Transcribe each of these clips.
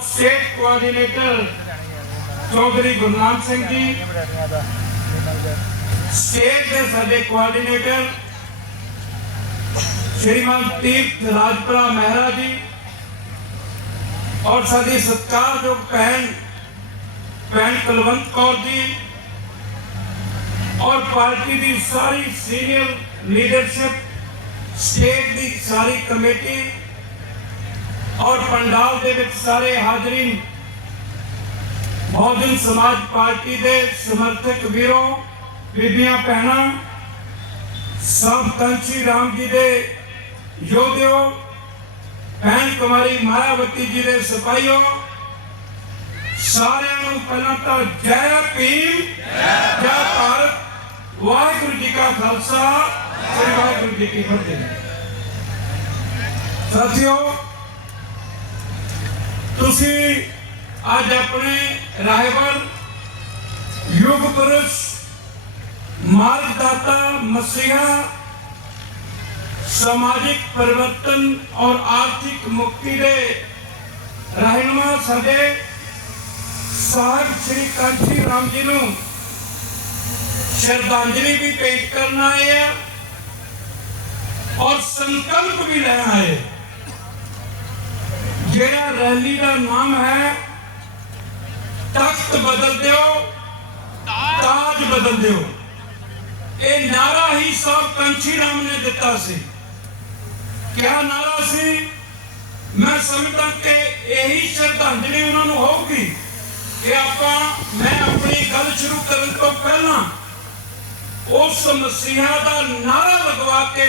State coordinator Chaudhary Gurnam Singh ji. State ਦੇ ਸਾਡੇ coordinator ਸ਼੍ਰੀਮਾਨ ਤੀਰਥ ਰਾਜਪੁਰਾ ਮਹਿਰਾ ਜੀ ਔਰ ਸਾਡੀ ਸਤਿਕਾਰਯੋਗ ਭੈਣ ਭੈਣ ਕੁਲਵੰਤ ਕੌਰ ਜੀ ਔਰ ਪਾਰਟੀ ਦੀ ਸਾਰੀ ਸੀਨੀਅਰ ਲੀਡਰਸ਼ਿਪ ਸਟੇਟ ਦੀ ਸਾਰੀ ਕਮੇਟੀ ਔਰ ਪੰਡਾਲ ਦੇ ਵਿੱਚ ਸਾਰੇ ਹਾਜ਼ਰੀਨ ਬਹੁਜਨ ਸਮਾਜ ਪਾਰਟੀ ਦੇ ਸਮਰਥਕ ਵੀਰੋ, ਬੀਬੀਆਂ, ਭੈਣਾਂ, ਸਭ ਕੰਚੀ ਰਾਮ ਜੀ ਦੇ ਯੋਧਿਓ, ਭੈਣ ਕੁਮਾਰੀ ਮਾਇਆਵਤੀ ਜੀ ਦੇ ਸਿਪਾਹੀਓ, ਸਾਰਿਆਂ ਨੂੰ ਪਹਿਲਾਂ ਤਾਂ ਜੈ ਭੀਮ, ਜੈ ਭਾਰਤ, ਵਾਹਿਗੁਰੂ ਜੀ ਕਾ ਖਾਲਸਾ ਸ੍ਰੀ ਵਾਹਿਗੁਰੂ ਜੀ ਕੀ ਫਤਿਹ। ਸਾਥੀਓ ਤੁਸੀਂ ਅੱਜ ਆਪਣੇ ਰਾਹਬਰ ਯੁਗ ਪੁਰਸ਼, ਮਾਰਗਦਾਤਾ, ਮਸੀਹਾ, ਸਮਾਜਿਕ ਪਰਿਵਰਤਨ ਔਰ ਆਰਥਿਕ ਮੁਕਤੀ ਦੇ ਰਹਿਨੁਮਾ ਸਾਡੇ ਸਾਹਿਬ ਸ੍ਰੀ ਕਾਂਚੀ ਰਾਮ ਜੀ ਨੂੰ ਸ਼ਰਧਾਂਜਲੀ ਵੀ ਪੇਸ਼ ਕਰਨ ਆਏ ਆ ਔਰ ਸੰਕਲਪ ਵੀ ਲੈਣ ਆਏ ਜਿਹੜਾ ਰੈਲੀ ਦਾ ਨਾਮ ਹੈ ਤਖਤ ਬਦਲ ਦਿਓ, ਤਾਜ ਬਦਲ ਇਹ ਨਾਰਾ ਹੀ ਸਾਹਿਬ ਕੰਚੀ ਰਾਮ ਨੇ ਦਿੱਤਾ ਸੀ। ਕਿਆ ਨਾਰਾ ਸੀ? ਮੈਂ ਸਮਝਦਾ ਕਿ ਇਹੀ ਸ਼ਰਧਾਂਜਲੀ ਉਹਨਾਂ ਨੂੰ ਹੋਊਗੀ ਕਿ ਆਪਾਂ, ਮੈਂ ਆਪਣੀ ਗੱਲ ਸ਼ੁਰੂ ਕਰਨ ਤੋਂ ਪਹਿਲਾਂ ਉਸ ਮਸੀਹਾ ਦਾ ਨਾਰਾ ਲਗਵਾ ਕੇ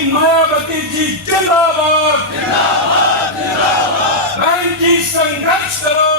ਜੀ ਮਾਇਆਵਤੀ ਜੀ ਜਿੰਦਾਬਾਦ। ਜਿੰਦਾਬਾਦ ਜਿੰਦਾਬਾਦ। ਬੈਂਕੀ ਸੰਘਰਸ਼ ਕਰੋ।